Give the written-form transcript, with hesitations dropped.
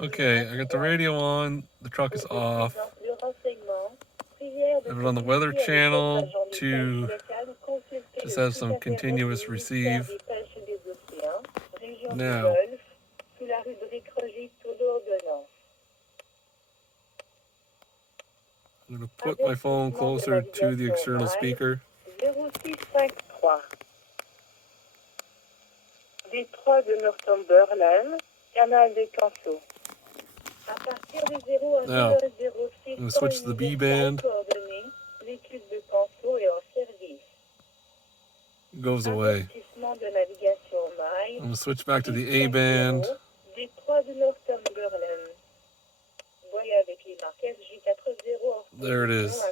Okay, I got the radio on. The truck is off. I have it on the Weather Channel to just have some continuous receive. Now, I'm going to put my phone closer to the external speaker. Détroit de Northumberland, Canal des Cansos. Now, I'm going to switch to the B band. It goes away. I'm going to switch back to the A band. There it is.